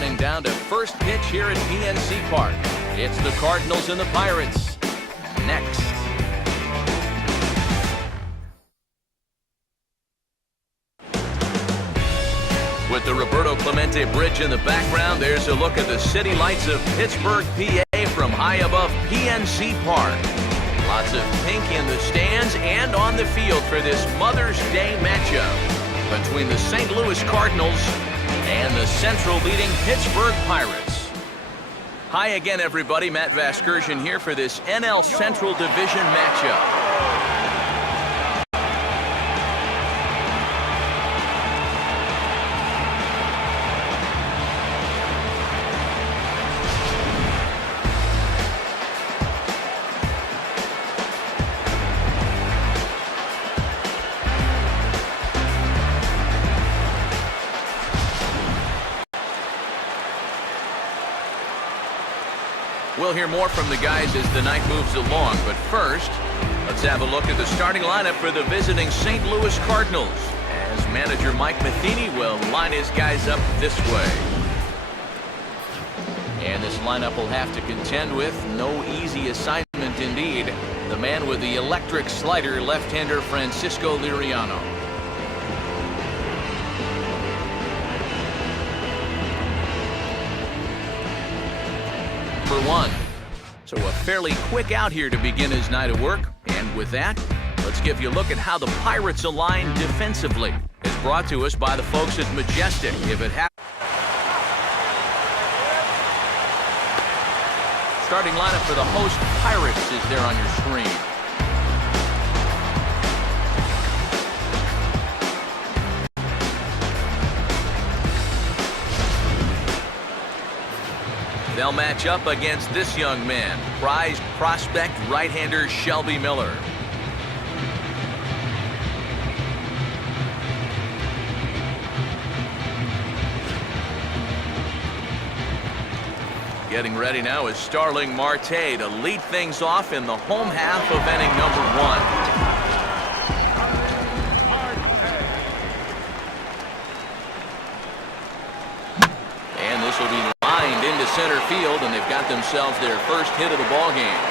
counting down to first pitch here at PNC Park. It's the Cardinals and the Pirates. Next. With the Roberto Clemente Bridge in the background, there's a look at the city lights of Pittsburgh, PA from high above PNC Park. Lots of pink in the stands and on the field for this Mother's Day matchup between the St. Louis Cardinals and the Central-leading Pittsburgh Pirates. Hi again, everybody. Matt Vasgersian here for this NL Central Division matchup. We'll hear more from the guys as the night moves along, but first, let's have a look at the starting lineup for the visiting St. Louis Cardinals, as manager Mike Matheny will line his guys up this way. And this lineup will have to contend with no easy assignment indeed. The man with the electric slider, left-hander Francisco Liriano. For one. So a fairly quick out here to begin his night of work. And with that, let's give you a look at how the Pirates align defensively. It's brought to us by the folks at Majestic. If it happens. Starting lineup for the host Pirates is there on your screen. They'll match up against this young man, prized prospect right-hander Shelby Miller. Getting ready now is Starling Marte to lead things off in the home half of inning number 1. Will be lined into center field, and they've got themselves their first hit of the ball game.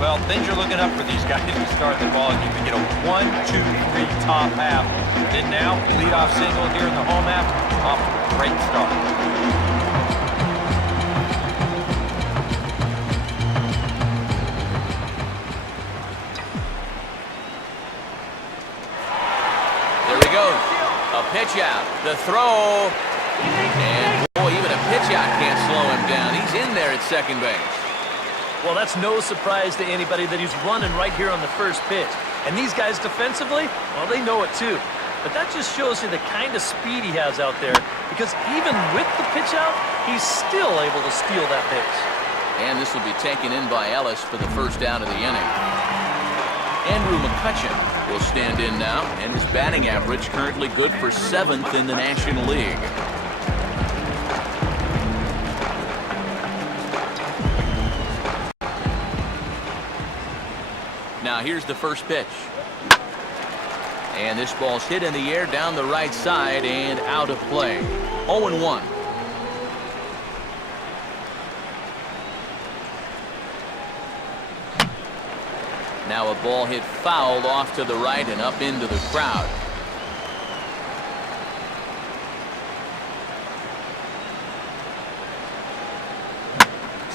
Well, things are looking up for these guys to start the ball. You can get a 1-2-3 top half. And now, leadoff single here in the home half. Off to a great start. A pitch out, the throw, and boy, even a pitch out can't slow him down. He's in there at second base. Well, that's no surprise to anybody that he's running right here on the first pitch. And these guys defensively, well, they know it too. But that just shows you the kind of speed he has out there, because even with the pitch out, he's still able to steal that base. And this will be taken in by Ellis for the first out of the inning. Andrew McCutcheon will stand in now, and his batting average currently good for 7th in the National League. Now here's the first pitch. And this ball's hit in the air down the right side and out of play. 0-1. Now a ball hit foul off to the right and up into the crowd.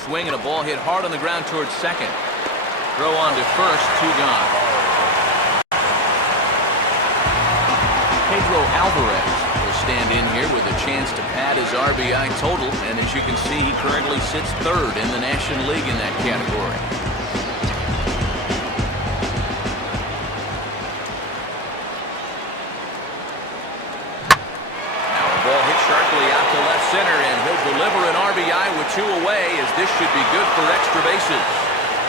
Swing and a ball hit hard on the ground towards second. Throw on to first, 2 gone. Pedro Alvarez will stand in here with a chance to pad his RBI total, and as you can see, he currently sits 3rd in the National League in that category. Center, and he'll deliver an RBI with 2 away, as this should be good for extra bases.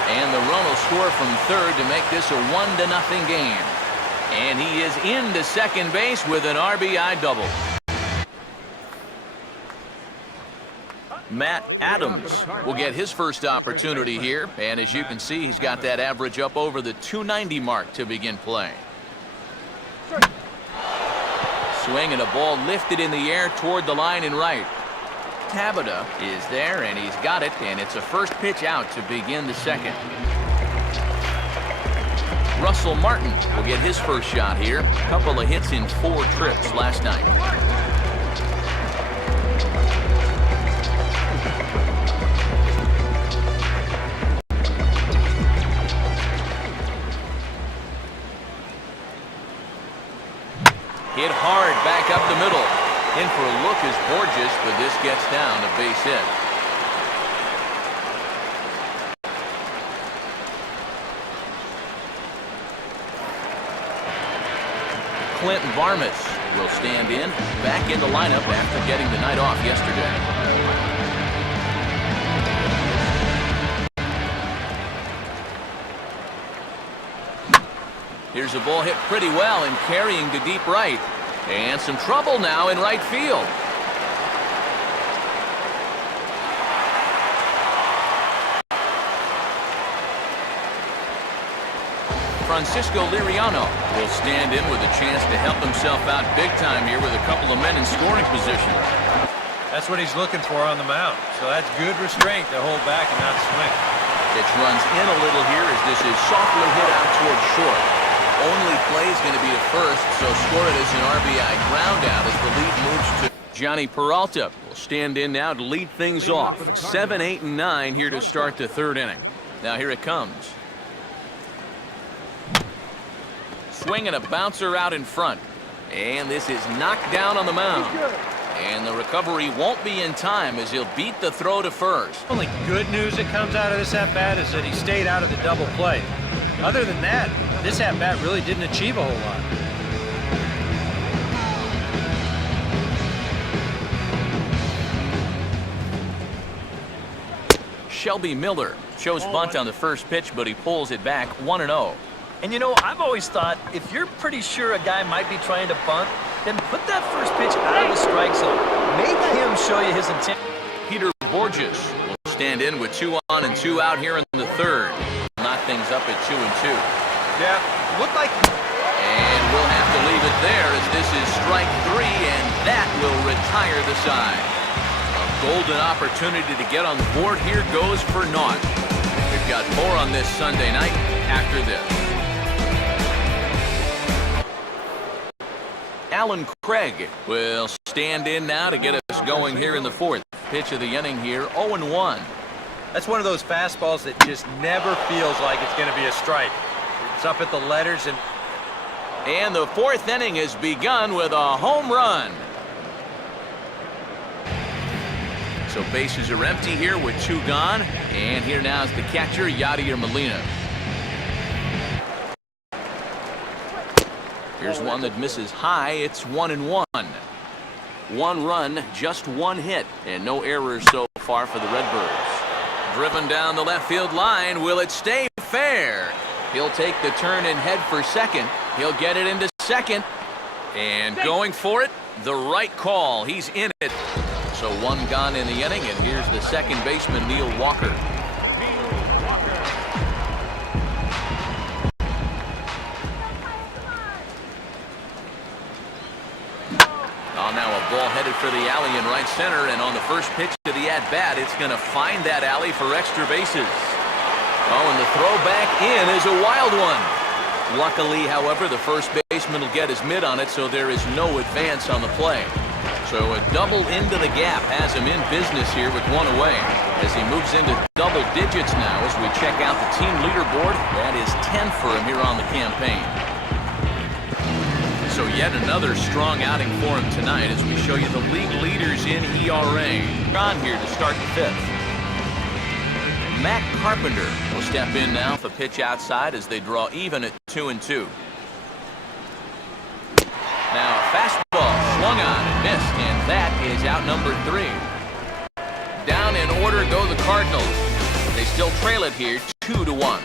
And the run will score from 3rd to make this a 1-0 game. And he is into second base with an RBI double. Matt Adams will get his first opportunity here, and as you can see, he's got that average up over the 290 mark to begin play. swing and a ball lifted in the air toward the line and right. Tabata is there, and he's got it, and it's a first pitch out to begin the second. Russell Martin will get his first shot here. Couple of hits in 4 trips last night. Hit hard back up the middle. In for a look is Borges, but this gets down a base hit. Clinton Varmus will stand in, back in the lineup after getting the night off yesterday. Here's a ball hit pretty well and carrying to deep right. And some trouble now in right field. Francisco Liriano will stand in with a chance to help himself out big time here with a couple of men in scoring position. That's what he's looking for on the mound. So that's good restraint to hold back and not swing. Pitch runs in a little here as this is softly hit out towards short. Only play is going to be to first, so score it as an RBI ground out as the lead moves to Johnny Peralta. Will stand in now to lead things off. 7, 8, and 9 here to start the third inning. Now here it comes. Swing and a bouncer out in front. And this is knocked down on the mound. And the recovery won't be in time as he'll beat the throw to first. Only good news that comes out of this at-bat is that he stayed out of the double play. Other than that, this at-bat really didn't achieve a whole lot. Shelby Miller shows bunt on the first pitch, but he pulls it back 1-0. And you know, I've always thought if you're pretty sure a guy might be trying to bunt, then put that first pitch out of the strike zone. Make him show you his intent. Peter Borges will stand in with 2 on and 2 out here in the third. Knock things up at 2-2. Yeah, looked like... And we'll have to leave it there as this is strike 3, and that will retire the side. A golden opportunity to get on the board here goes for naught. We've got more on this Sunday night after this. Alan Craig will stand in now to get us going here in the fourth. Pitch of the inning here, 0-1. That's one of those fastballs that just never feels like it's going to be a strike. It's up at the letters and... And the fourth inning has begun with a home run. So bases are empty here with 2 gone. And here now is the catcher, Yadier Molina. Here's one that misses high. It's 1-1. 1 run, just 1 hit, and no errors so far for the Redbirds. Driven down the left field line. Will it stay fair? He'll take the turn and head for second. He'll get it into second. And going for it, the right call. He's in it. So 1 gone in the inning, and here's the second baseman, Neil Walker. Now a ball headed for the alley in right center, and on the first pitch to the at-bat, it's going to find that alley for extra bases. Oh, and the throw back in is a wild one. Luckily, however, the first baseman will get his mitt on it, so there is no advance on the play. So a double into the gap has him in business here with 1 away as he moves into double digits now as we check out the team leaderboard. That is 10 for him here on the campaign. So yet another strong outing for him tonight as we show you the league leaders in ERA. On here to start the 5th. Matt Carpenter will step in now for pitch outside as they draw even at 2-2. Now a fastball swung on and missed, and that is out number 3. Down in order go the Cardinals. They still trail it here 2-1.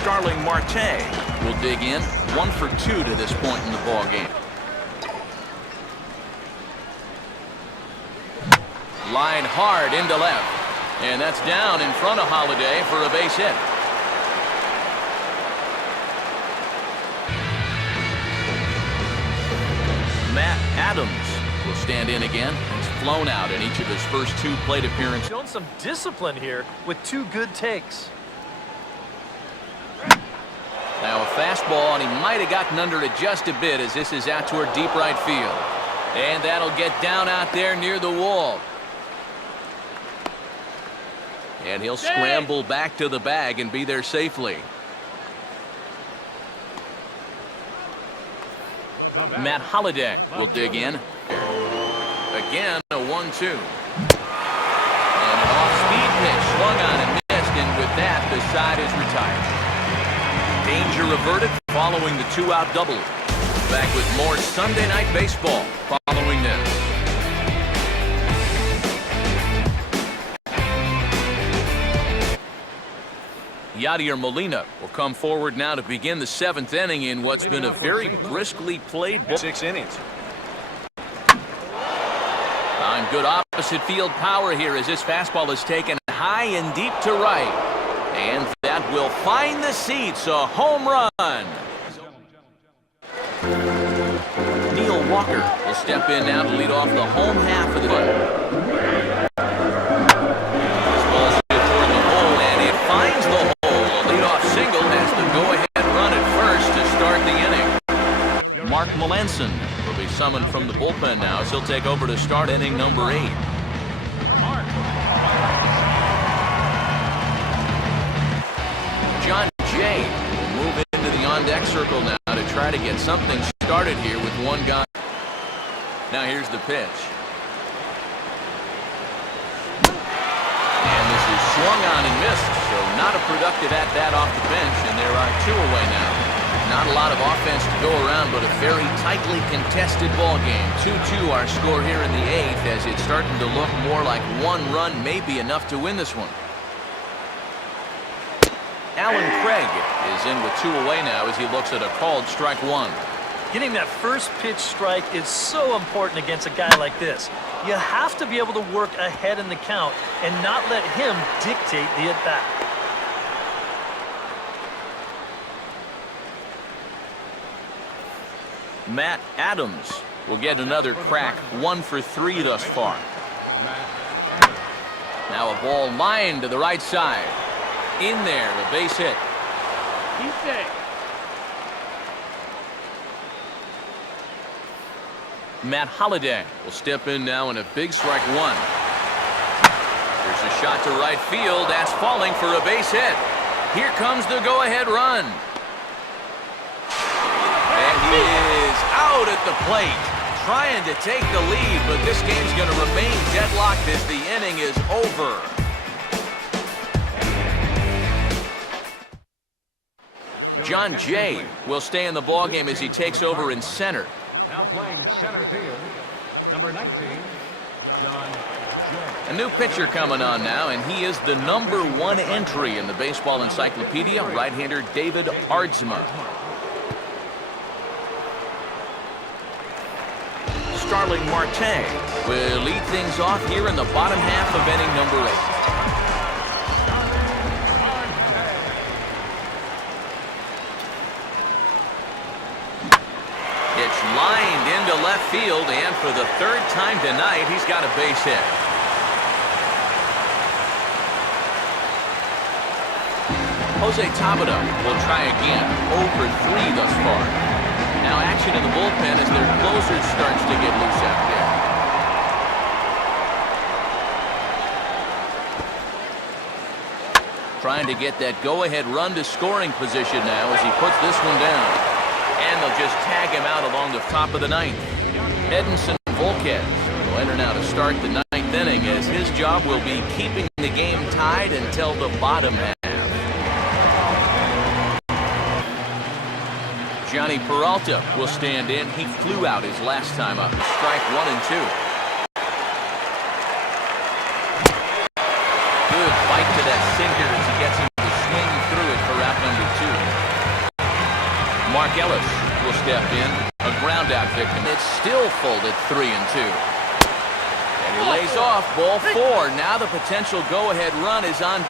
Starling Marte will dig in. 1 for 2 to this point in the ball game. Line hard into left, and that's down in front of Holiday for a base hit. Matt Adams will stand in again. He's flown out in each of his first 2 plate appearances. Shown some discipline here with 2 good takes. Now a fastball, and he might have gotten under it just a bit as this is out toward deep right field. And that'll get down out there near the wall. And he'll scramble back to the bag and be there safely. Matt Holliday will dig in. Again, a 1-2. And an off-speed pitch swung on and missed, and with that, the side is retired. Danger averted following the 2-out double. Back with more Sunday Night Baseball following this. Yadier Molina will come forward now to begin the 7th inning in what's been a very briskly played ball. 6 innings. On good opposite field power here as this fastball is taken high and deep to right. And that will find the seats, a home run. Neil Walker will step in now to lead off the home half of the game. This ball's hit toward the hole, and it finds the hole. A leadoff single has the go-ahead run at first to start the inning. Mark Melanson will be summoned from the bullpen now as he'll take over to start inning number 8. John Jay will move into the on-deck circle now to try to get something started here with 1 guy. Now here's the pitch. And this is swung on and missed, so not a productive at-bat off the bench, and there are 2 away now. Not a lot of offense to go around, but a very tightly contested ball game. 2-2 our score here in the 8th, as it's starting to look more like 1 run may be enough to win this one. Alan Craig is in with 2 away now as he looks at a called strike 1. Getting that first pitch strike is so important against a guy like this. You have to be able to work ahead in the count and not let him dictate the at-bat. Matt Adams will get another crack, 1 for 3 thus far. Now a ball lined to the right side. In there, the base hit. Matt Holliday will step in now in a big strike 1. There's a shot to right field. That's falling for a base hit. Here comes the go-ahead run. And he is out at the plate, trying to take the lead, but this game's going to remain deadlocked as the inning is over. John Jay will stay in the ballgame as he takes over in center. Now playing center field, number 19, John Jay. A new pitcher coming on now, and he is the number 1 entry in the Baseball Encyclopedia, right-hander David Aardsma. Starling Marte will lead things off here in the bottom half of inning number 8. It's lined into left field, and for the 3rd time tonight, he's got a base hit. Jose Tabata will try again, 0 for 3 thus far. Now action in the bullpen as their closer starts to get loose out there. Trying to get that go-ahead run to scoring position now as he puts this one down. And they'll just tag him out along the top of the 9th. Edinson Volquez will enter now to start the 9th inning as his job will be keeping the game tied until the bottom half. Johnny Peralta will stand in. He flew out his last time up. Strike 1 and 2. Good bite to that sinker as he gets him to swing through it for out number 2. Mark Ellis will step in. A ground out victim. It's still folded 3 and 2. And he lays off ball 4. Now the potential go-ahead run is on.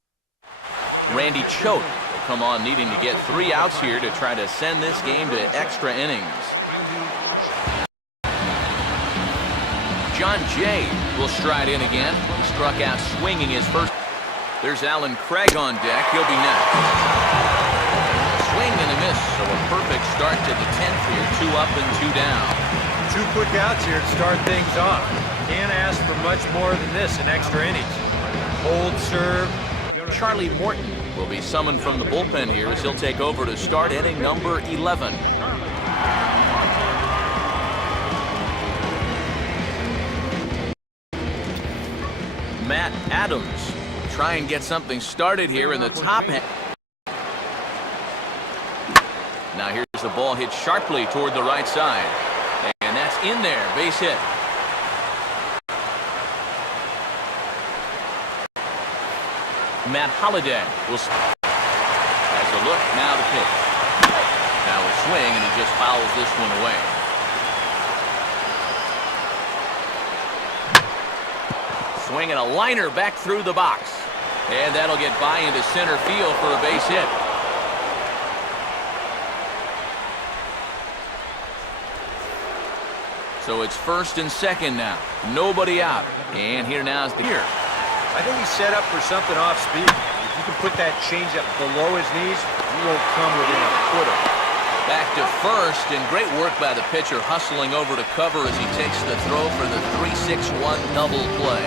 Randy Choate will come on needing to get 3 outs here to try to send this game to extra innings. John Jay will stride in again. He struck out swinging his first. There's Alan Craig on deck. He'll be next. Swing and a miss, so a perfect start to the 10th here. 2 up and 2 down. 2 quick outs here to start things off. Can't ask for much more than this in extra innings. Hold, serve. Charlie Morton will be summoned from the bullpen here as he'll take over to start inning number 11. Matt Adams try and get something started here in the top half. Now here's the ball hit sharply toward the right side. And that's in there, base hit. Matt Holliday will has a look, now the pitch. Now a swing, and he just fouls this one away. Swing and a liner back through the box. And that'll get by into center field for a base hit. So it's first and second now. Nobody out. And here now is the here. I think he's set up for something off speed. If you can put that changeup below his knees, you won't come within a foot of it. Back to first, and great work by the pitcher hustling over to cover as he takes the throw for the 3-6-1 double play.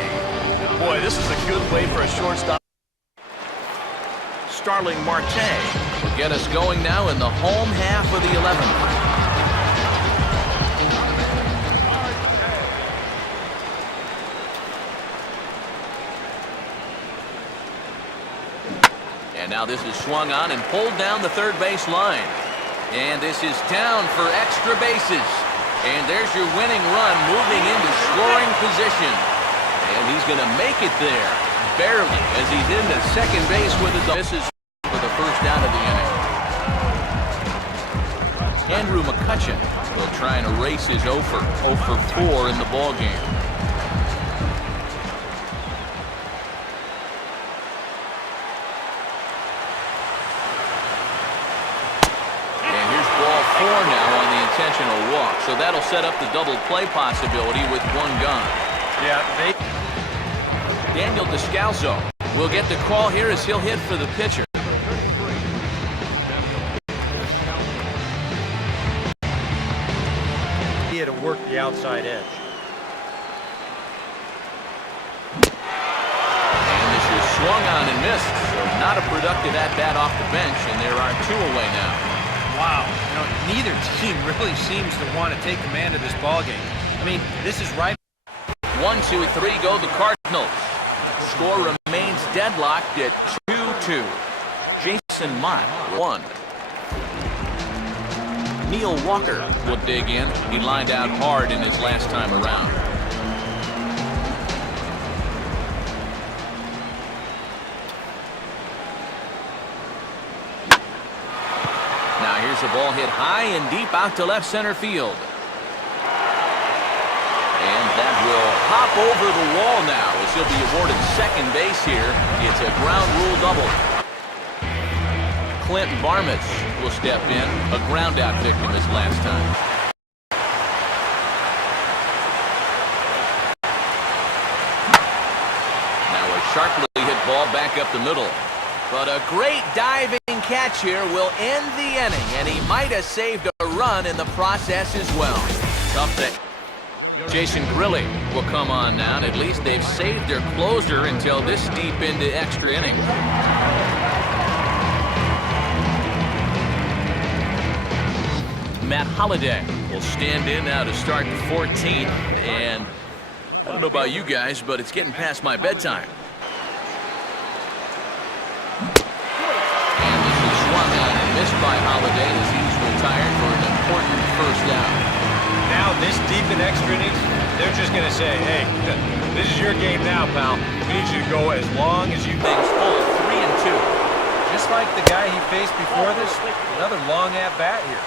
Boy, this is a good way for a shortstop. Starling Marte will get us going now in the home half of the 11th. And now this is swung on and pulled down the third base line. And this is down for extra bases. And there's your winning run moving into scoring position. And he's going to make it there, barely, as he's into second base with his misses for the first down of the inning. Andrew McCutcheon will try and erase his 0 for 4 in the ballgame. Now on the intentional walk, so that'll set up the double play possibility with 1 gone. Yeah, Daniel Descalso will get the call here as he'll hit for the pitcher. He had to work the outside edge. And this is swung on and missed, so not a productive at-bat off the bench, and there are 2 away now. Wow, neither team really seems to want to take command of this ballgame. I mean, this is right. 1, 2, 3 go the Cardinals. Score remains deadlocked at 2-2. Jason Mott, 1. Neil Walker will dig in. He lined out hard in his last time around. Now here's a ball hit high and deep out to left center field. And that will hop over the wall now as he'll be awarded second base here. It's a ground rule double. Clint Barmich will step in, a ground out victim his last time. Now a sharply hit ball back up the middle. But a great diving catch here will end the inning, and he might have saved a run in the process as well. Tough thing. Jason Grilli will come on now, and at least they've saved their closer until this deep into extra innings. Matt Holliday will stand in now to start the 14th, and I don't know about you guys, but it's getting past my bedtime. And this is swung on and missed by Holliday as he's retired for an important first down. Now, this deep in extra innings, they're just going to say, hey, this is your game now, pal. We need you to go as long as you Things full of 3 and 2. Just like the guy he faced before this, another long at-bat here.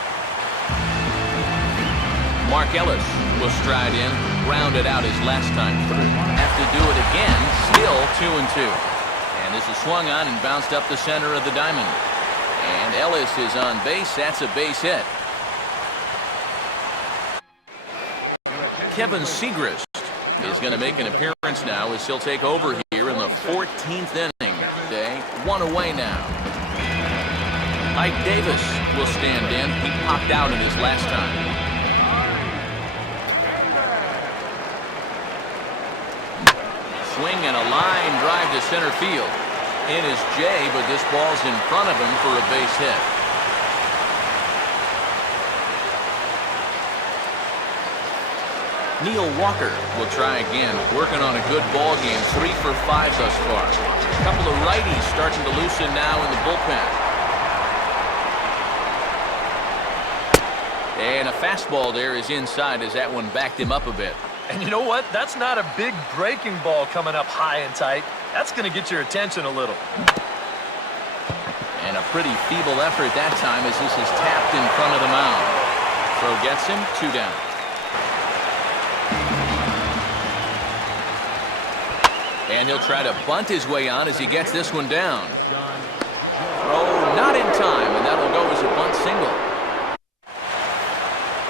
Mark Ellis will stride in, grounded out his last time through. Have to do it again, still 2 and 2. And this is swung on and bounced up the center of the diamond. And Ellis is on base. That's a base hit. Kevin Segrist is going to make an appearance now as he'll take over here in the 14th inning. They one away now. Ike Davis will stand in. He popped out in his last time. Swing and a line drive to center field. In is Jay, but this ball's in front of him for a base hit. Neil Walker will try again, working on a good ball game, 3 for 5 thus far. A couple of righties starting to loosen now in the bullpen. And a fastball there is inside as that one backed him up a bit. And you know what? That's not a big breaking ball coming up high and tight. That's going to get your attention a little. And a pretty feeble effort that time as this is tapped in front of the mound. Throw gets him, 2 down. And he'll try to bunt his way on as he gets this one down. Throw not in time, and that'll go as a bunt single.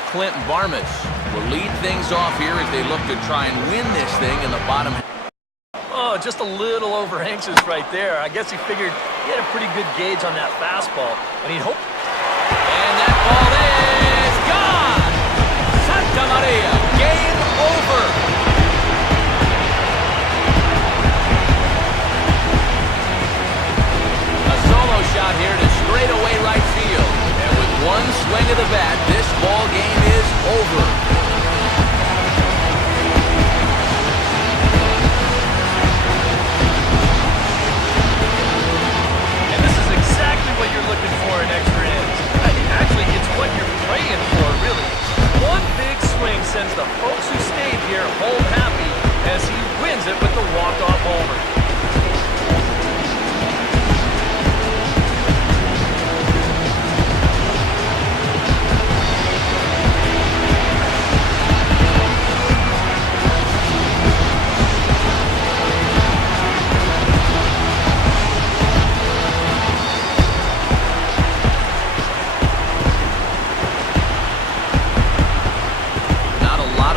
Clint Barmas will lead things off here as they look to try and win this thing in the bottom. Oh, just a little over anxious right there. I guess he figured he had a pretty good gauge on that fastball, and he hoped. And that ball is gone! Santa Maria, game over! Shot here to straightaway right field. And with one swing of the bat, this ball game is over. And this is exactly what you're looking for in extra innings. Actually, it's what you're praying for, really. One big swing sends the folks who stayed here home happy as he wins it with the walk-off homer.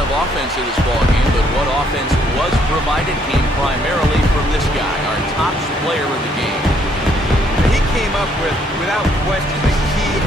Offense in this ball game, but what offense was provided came primarily from this guy, our top player of the game. He came up with, without question, the key